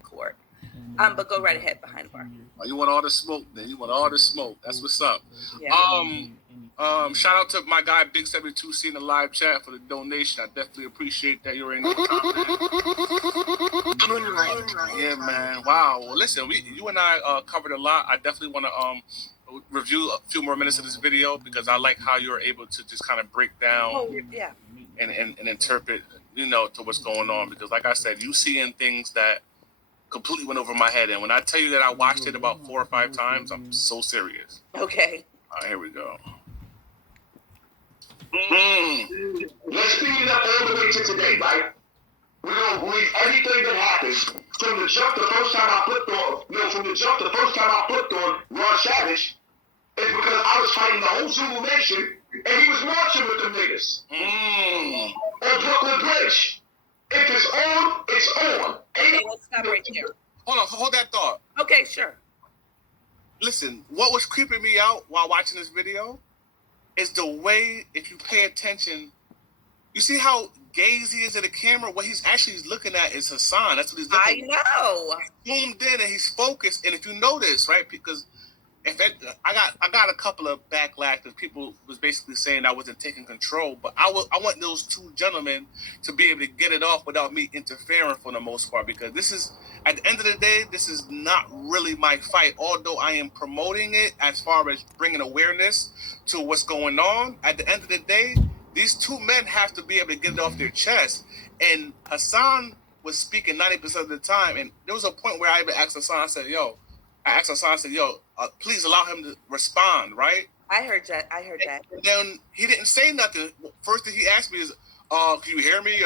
court. But go right ahead behind the bar. Oh, you want all the smoke, then? You want all the smoke. That's what's up. Yeah. Shout out to my guy Big 72C in the live chat for the donation. I definitely appreciate that. You're in the comment. Yeah, man. Wow. Well, listen, you and I covered a lot. I definitely want to review a few more minutes of this video because I like how you're able to just kind of break down and interpret, to what's going on. Because, like I said, you seeing things that completely went over my head. And when I tell you that I watched it about 4 or 5 times, I'm so serious. Okay. All right, here we go. Let's speed it up all the way to today, right? We're going to read everything that happened from the jump the first time I flipped on Ron Savage is because I was fighting the whole Zulu Nation and he was marching with them niggas. On Brooklyn Bridge. If it's on, it's on. Okay, let's stop right there. Hold that thought. Okay, sure. Listen, what was creeping me out while watching this video is the way, if you pay attention, you see how gaze he is at the camera? What he's actually looking at is Hassan. That's what he's looking at. I know. He's zoomed in and he's focused. And if you notice, right, because I got a couple of backlash because people was basically saying I wasn't taking control, but I want those two gentlemen to be able to get it off without me interfering for the most part, because this is, at the end of the day, this is not really my fight. Although I am promoting it as far as bringing awareness to what's going on, at the end of the day, these two men have to be able to get it off their chest. And Hassan was speaking 90% of the time, and there was a point where I even asked Hassan, I said, please allow him to respond, right? I heard that. And then he didn't say nothing. First thing he asked me is, can you hear me?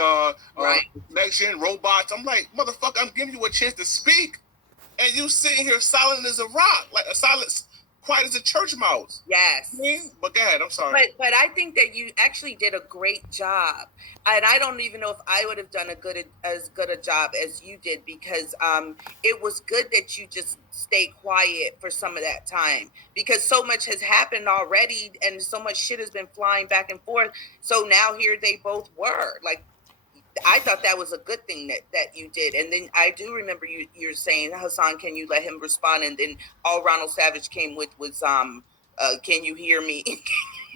Right. Connection, robots. I'm like, motherfucker, I'm giving you a chance to speak. And you sitting here silent as a rock, like a silent, quiet as a church mouse. Yes. But go ahead, I'm sorry. But I think that you actually did a great job. And I don't even know if I would have done as good a job as you did, because it was good that you just stayed quiet for some of that time, because so much has happened already and so much shit has been flying back and forth. So now here they both were. Like, I thought that was a good thing that you did. And then I do remember you're saying, Hassan, can you let him respond? And then all Ronald Savage came with was, can you hear me? Can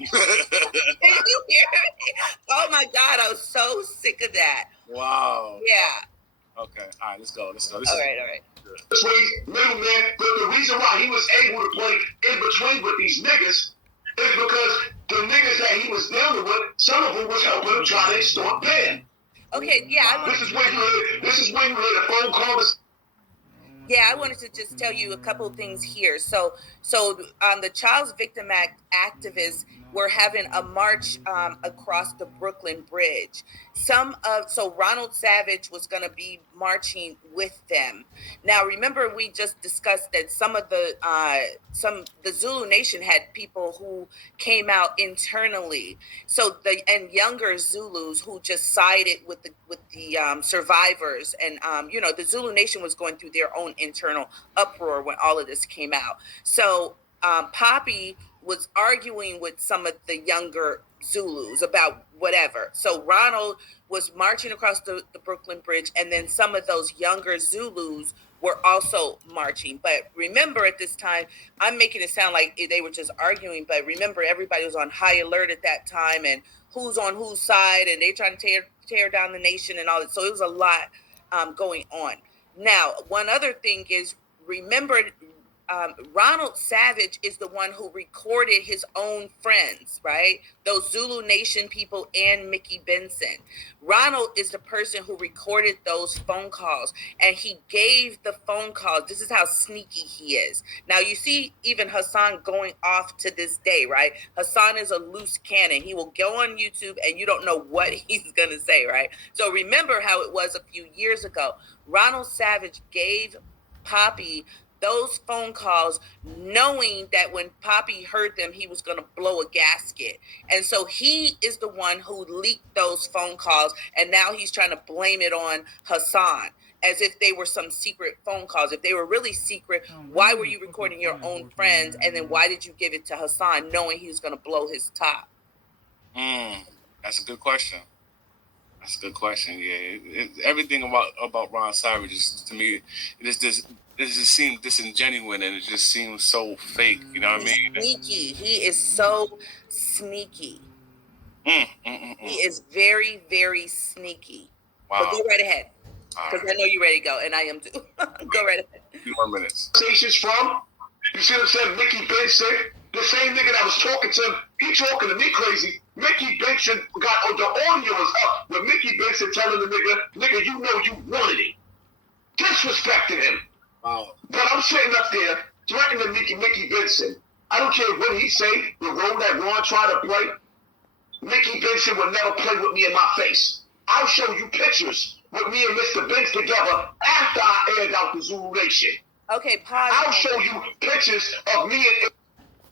you hear me? Oh my God, I was so sick of that. Wow. Yeah. Okay. All right, let's go. All right. Middleman, but the reason why he was able to play in between with these niggas is because the niggas that he was dealing with, some of them was helping him try to extort Ben. Okay, yeah. This is when you heard a phone call. Yeah, I wanted to just tell you a couple of things here. So the Child Victim Act activists were having a march across the Brooklyn Bridge. So Ronald Savage was going to be marching with them. Now, remember, we just discussed that some of the Zulu Nation had people who came out internally. So and younger Zulus who just sided with the survivors, and the Zulu Nation was going through their own internal uproar when all of this came out. So Poppy was arguing with some of the younger Zulus about whatever. So Ronald was marching across the Brooklyn Bridge, and then some of those younger Zulus were also marching. But remember, at this time, I'm making it sound like they were just arguing, but remember, everybody was on high alert at that time, and who's on whose side, and they're trying to tear down the nation and all that. So it was a lot going on. Now, one other thing is, remember, Ronald Savage is the one who recorded his own friends, right? Those Zulu Nation people and Mickey Benson. Ronald is the person who recorded those phone calls, and he gave the phone calls. This is how sneaky he is. Now, you see even Hassan going off to this day, right? Hassan is a loose cannon. He will go on YouTube and you don't know what he's going to say, right? So remember how it was a few years ago. Ronald Savage gave Poppy those phone calls, knowing that when Poppy heard them, he was going to blow a gasket. And so he is the one who leaked those phone calls, and now he's trying to blame it on Hassan, as if they were some secret phone calls. If they were really secret, why were you recording your own friends, and then why did you give it to Hassan, knowing he was going to blow his top? That's a good question. That's a good question. Yeah, everything about Ron Savage is, to me, it just seems disingenuous and it just seems so fake. You know what I mean? Sneaky. He is so sneaky. He is very, very sneaky. Wow. But go right ahead, because I know you're ready to go, and I am too. Go right ahead. A few more minutes. Stations from, you see what I'm saying? Mickey Benson, the same nigga that was talking to him, he talking to me crazy. Mickey Benson got the audio is up with Mickey Benson telling the nigga, you know you wanted it. Disrespecting him. Wow. But I'm sitting up there threatening Mickey Benson. I don't care what he say, the role that Ron tried to play. Mickey Benson will never play with me in my face. I'll show you pictures with me and Mr. Benz together after I aired out the Zulu Nation. Okay, pause. I'll show you pictures of me and...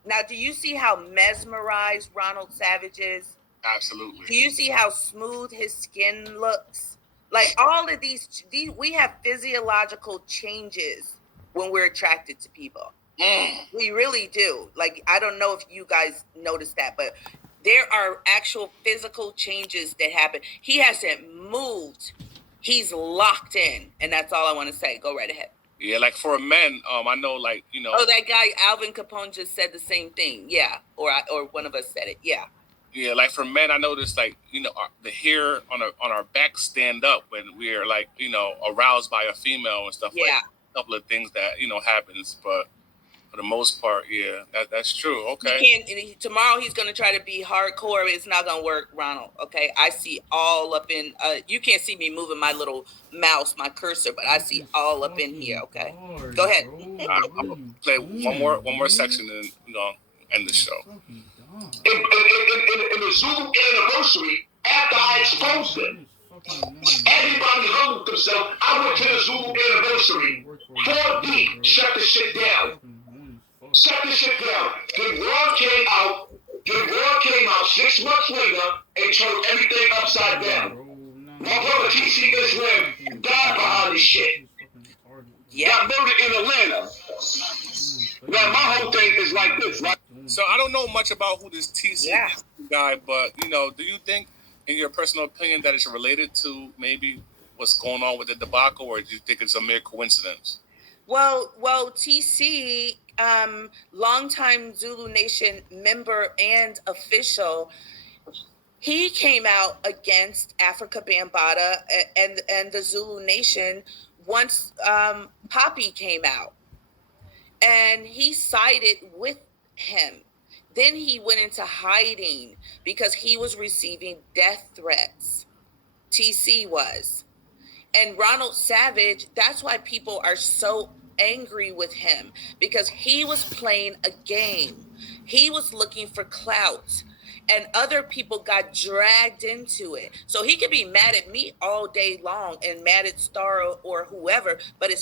Now, do you see how mesmerized Ronald Savage is? Absolutely. Do you see how smooth his skin looks? Like, all of these we have physiological changes when we're attracted to people. We really do. Like, I don't know if you guys noticed that, but there are actual physical changes that happen. He hasn't moved. He's locked in. And that's all I want to say. Go right ahead. Yeah, like for men, I know, like, you know. Oh, that guy Alvin Capone just said the same thing. Yeah, or one of us said it. Yeah. Yeah, like for men, I noticed, like, you know, the hair on our back stand up when we're, like, you know, aroused by a female and stuff. Yeah. Like a couple of things that, you know, happens, but for the most part, yeah, that's true. Okay. Tomorrow he's going to try to be hardcore. It's not going to work, Ronald. Okay. I see all up in, you can't see me moving my little mouse, my cursor, but I see all up in here. Okay. Go ahead. I'm going to play one more section and we're going to end the show. In the Zoom anniversary, after I exposed them, everybody hung themselves. I went to the Zoom anniversary. 4D, shut the shit down. Shut this shit down. The Ron came out 6 months later and turned everything upside down. My brother TC Islam died behind this shit. Got murdered in Atlanta. Now my whole thing is like this, right? So I don't know much about who this TC guy, but, you know, do you think, in your personal opinion, that it's related to maybe what's going on with the debacle, or do you think it's a mere coincidence? Well, TC, longtime Zulu Nation member and official, he came out against Africa Bambaataa and the Zulu Nation once Poppy came out, and he sided with him. Then he went into hiding because he was receiving death threats. TC was. And Ronald Savage, that's why people are so angry with him, because he was playing a game. He was looking for clout, and other people got dragged into it. So he could be mad at me all day long and mad at Star or whoever, but it's